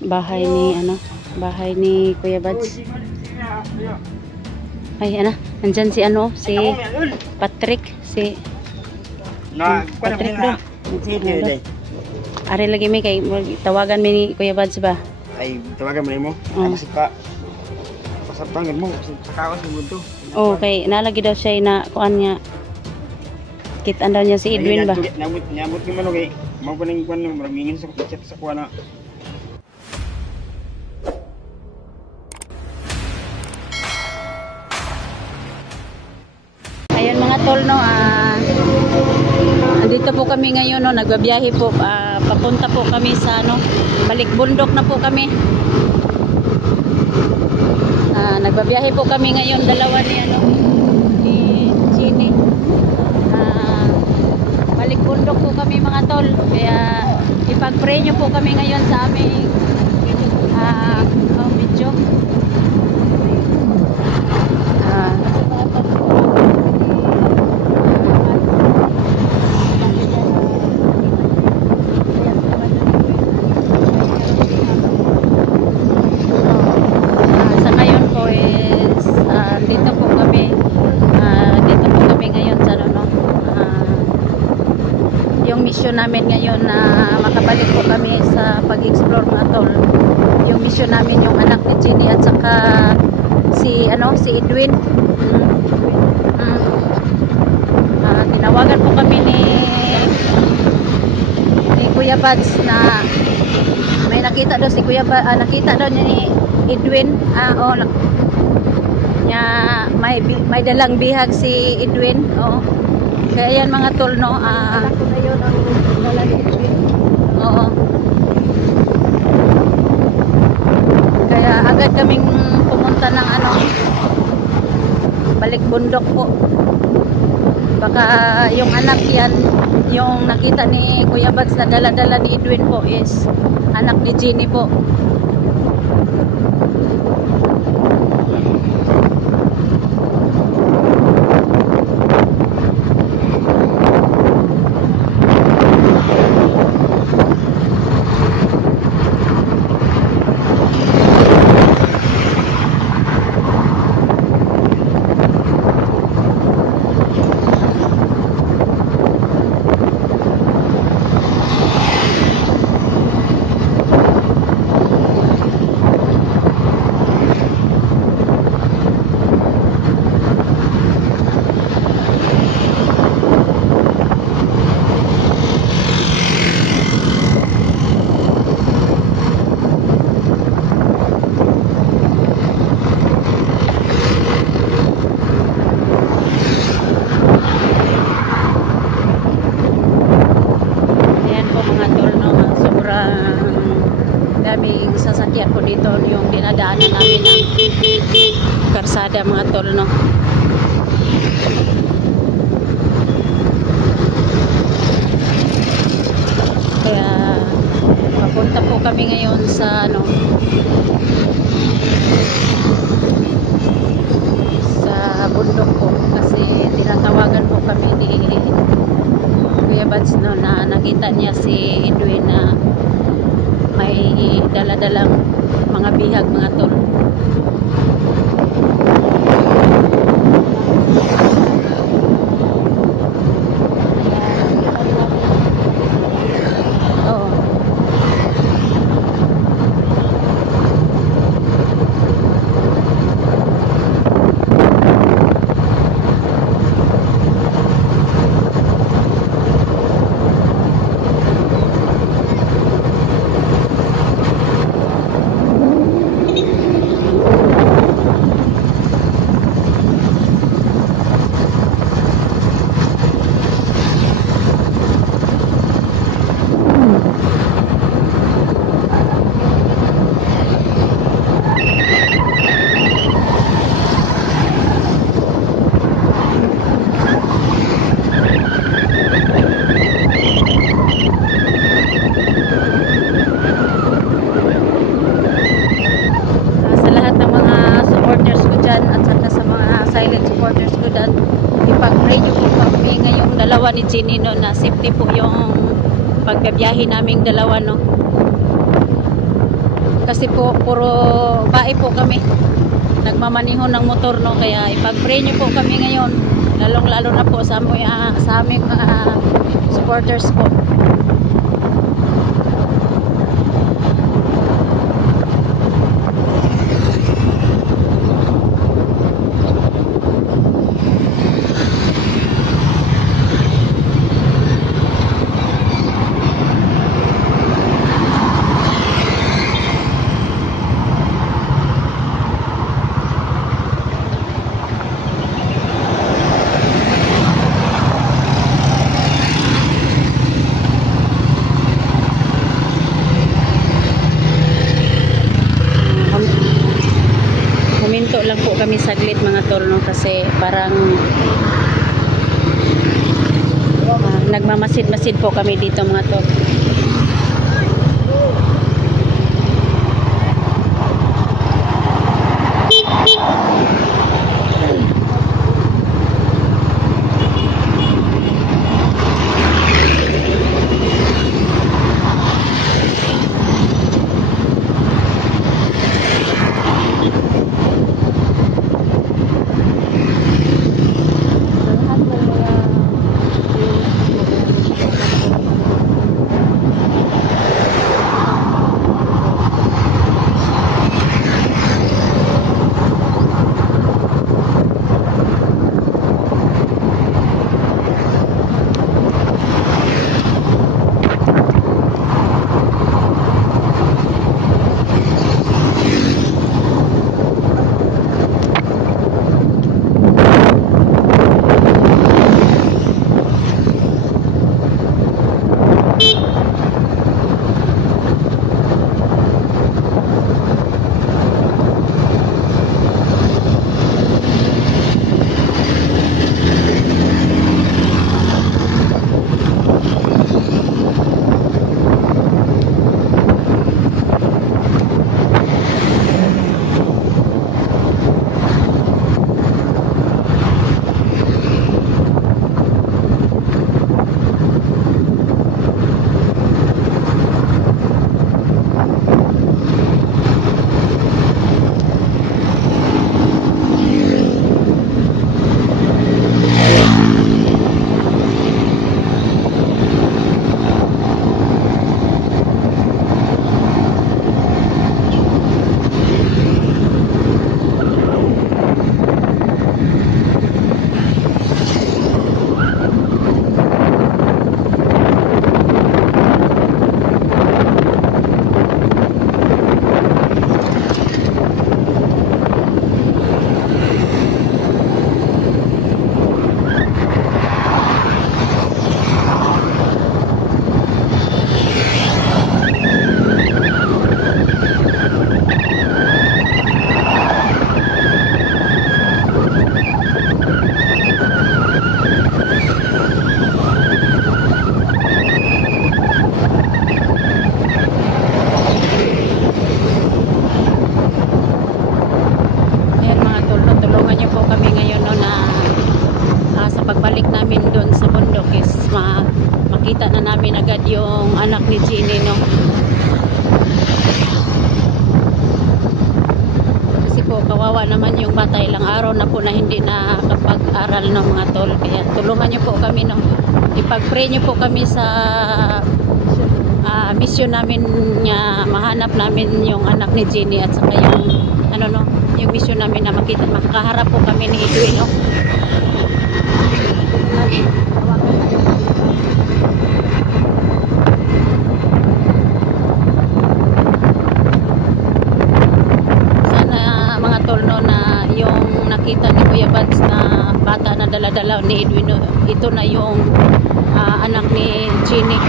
bahay ni bahay ni Kuya Bads. Ay, nandyan si si Patrick, Patrick do. Ari lagi may kay tawagan mi ni Kuya Bads ba? Ay, tawagan mo mo. Kasi pasapangin mo sa kawas mo to. Oh, kay nalagi daw siya na kuan nga. Kitaan daw niya si Edwin ba? Nyamot ni Manong kay mao pa ning kuan maramingin sa chat sa kuan na. Ayun mga tol no, andito po kami ngayon no, nagbabiyahe po, papunta po kami sa balik bundok na po kami. Nagbabiyahe po kami ngayon, dalawa ni ni Jenny. Balik bundok po kami mga tol, kaya ipag-pray nyo po kami ngayon sa aming video. Mission namin ngayon na makabalik po kami sa pag-explore mga tol. Yung mission namin yung anak ni Jenny at saka si Edwin. Tinawagan po kami ni Kuya Bads na may nakita daw si Kuya Bads, nakita daw ni Edwin. May dalang bihag si Edwin. Kaya yan mga tol no. Ako na yun ang dala ni Edwin. Oo. Kaya agad kaming pumunta ng balik bundok po. Baka yung anak yan, yung nakita ni Kuya Bads na dala-dala ni Edwin po is anak ni Jenny po. Daming sasakyan po dito yung dinadaanan namin ng karsada mga tol no. Kaya papunta po kami ngayon sa sa bundok po kasi tinatawagan po kami ni Kuya Bads no, na nakita niya si Edwin na may dala-dalang mga bihag mga tol. dalawa ni Jenny no, na safety po yung pagbabiyahe naming dalawa no. Kasi po puro bae po kami. Nagmamaniho ng motor, no, kaya ipag-pray niyo po kami ngayon. Lalong-lalo na po sa aming supporters po. Huminto lang po kami saglit mga tol, no, kasi parang nagmamasid-masid po kami dito mga tol. makita na namin agad yung anak ni Jeannie, no? Kasi po kawawa naman yung bata, ilang araw na po na hindi nakapag-aral ng mga tol, kaya tulungan nyo po kami, no? Ipag-pray nyo po kami sa mission namin nga mahanap namin yung anak ni Jeannie, at saka yung ano, no, yung mission namin na makaharap po kami ni Edwin, no? Sana mga tol, no, na yung nakita ni Kuya Bads na bata na dala-dala ni Edwin, no, ito na yung anak ni Jeannie.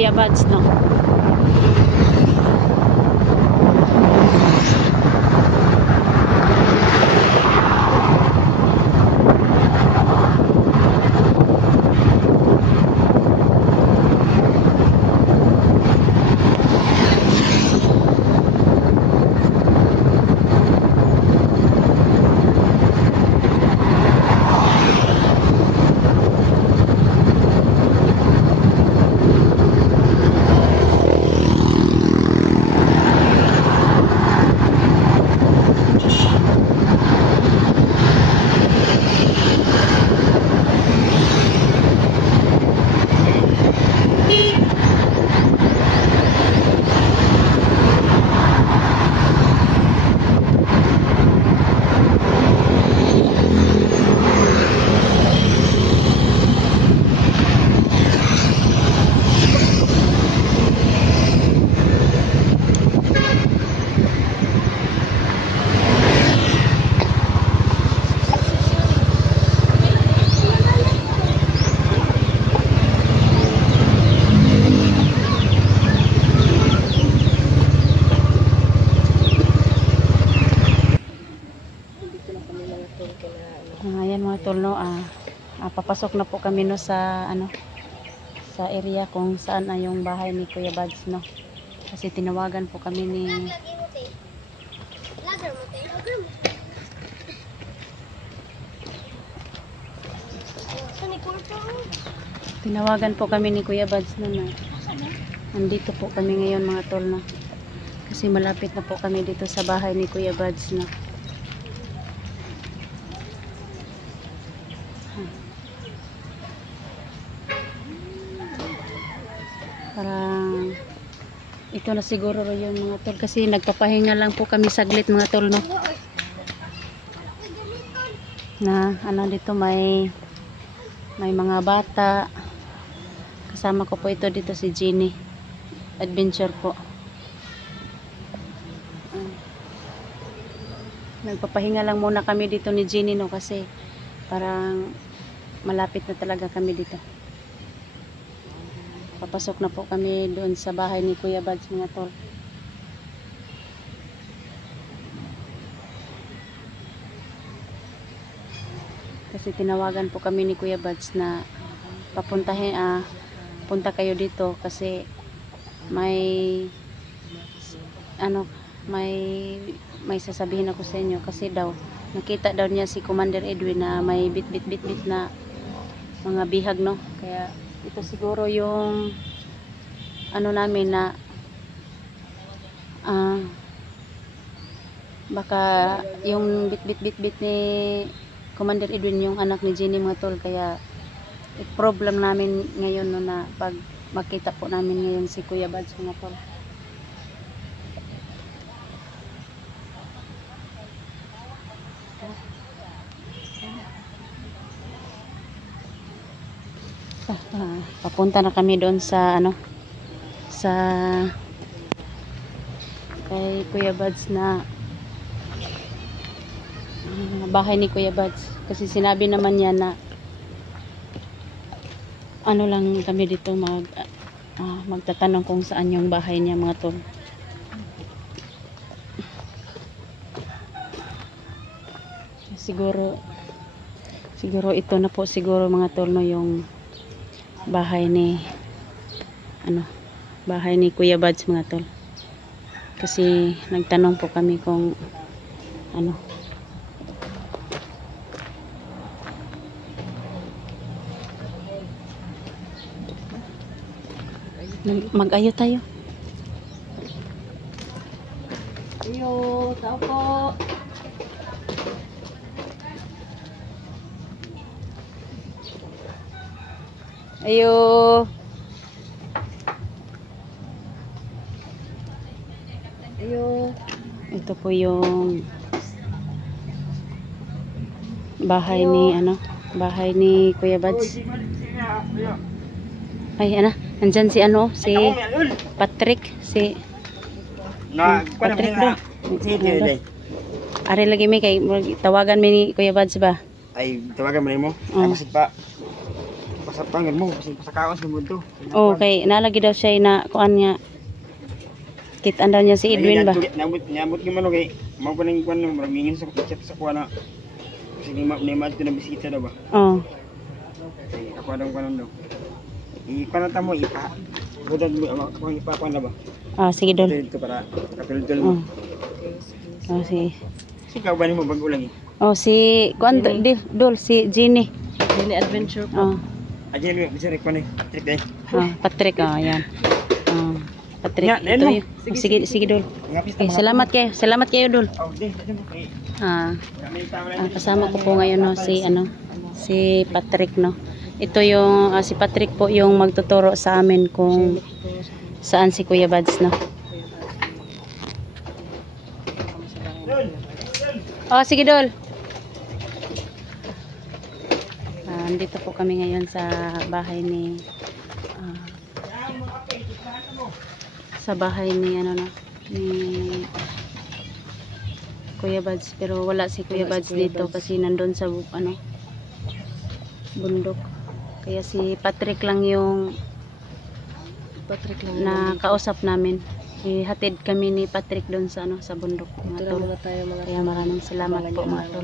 Kuya Buds, no? Ayan mga tol, no, papasok na po kami, no, sa sa area kung saan na yung bahay ni Kuya Buds, no, kasi tinawagan po kami ni Kuya Buds, no, na nandito po kami ngayon mga tol, no, kasi malapit na po kami dito sa bahay ni Kuya Buds, no. Parang ito na siguro yung mga tol, kasi nagpapahinga lang po kami saglit mga tol, no, na dito may mga bata. Kasama ko po ito dito, si Jeannie Adventure po. Nagpapahinga lang muna kami dito ni Jeannie, no, kasi parang malapit na talaga kami dito. Papasok na po kami doon sa bahay ni Kuya Buds mga tol. Kasi tinawagan po kami ni Kuya Buds na punta kayo dito kasi may may sasabihin ako sa inyo, kasi daw nakita daw niya si Commander Edwin na may bit na mga bihag, no, kaya ito siguro yung namin na baka yung bit ni Commander Edwin yung anak ni Jenny mga tol, kaya problem namin ngayon, no, na pag makita po namin ngayon si Kuya Buds mga tol. Papunta na kami doon sa sa kay Kuya Buds na bahay ni Kuya Buds, kasi sinabi naman niya na lang kami dito magtatanong kung saan yung bahay niya mga tol. Siguro ito na po siguro mga tol, no, yung bahay ni Kuya Buds mga tol, kasi nagtanong po kami kung mag-ayo tayo. Ayo, tao po. Ayo. Ayo. Ito po yung bahay ni Kuya Buds. Ay, nandyan si si Patrick, Patrick do. Ari lagi may kay tawagan mi ni Kuya Buds ba? Ay, tawagan mo. Ay, masig pa. Pasapangin mo kasi pasakaon sa mundo. Okay, nalagi daw siya na kuan nga. Kitaan daw niya si Edwin ba? Nyabot nga man kay mao pa ning kuan mo mingin sa chat sa kuan na. Kasi ni mad ko na bisita daw ba. Oh. Ay ako daw kanon daw. Ipanata mo ipa. Budad mo ako ipa kuan na ba. Ah, sige dol. Dito para kapiltol mo. Oh, sige. Sikaw ba nimo bago lang eh. Oh, si kuan dol si Jenny. Jenny Adventure Oh. Aja lu bisa rekon ni. Trip deh. Patrick, ayan. Patrick, Ya, ito mo. yun. Sige, Dol. Okay, salamat kayo, Dol. Oh, deh, deh mo kay. Kasama ko po ngayon no, si Patrick, no. Ito yung, si Patrick po yung magtuturo sa amin kung saan si Kuya Bads, no. Oh, sige, Dol. Dito po kami ngayon sa bahay ni ano na ni Kuya Bads, pero wala si Kuya Bads dito kasi nandun sa ano bundok, kaya si Patrick lang yung na kausap namin. Ihatid kami ni Patrick doon sa ano sa bundok, mga tol. Kaya maraming salamat po mga tol.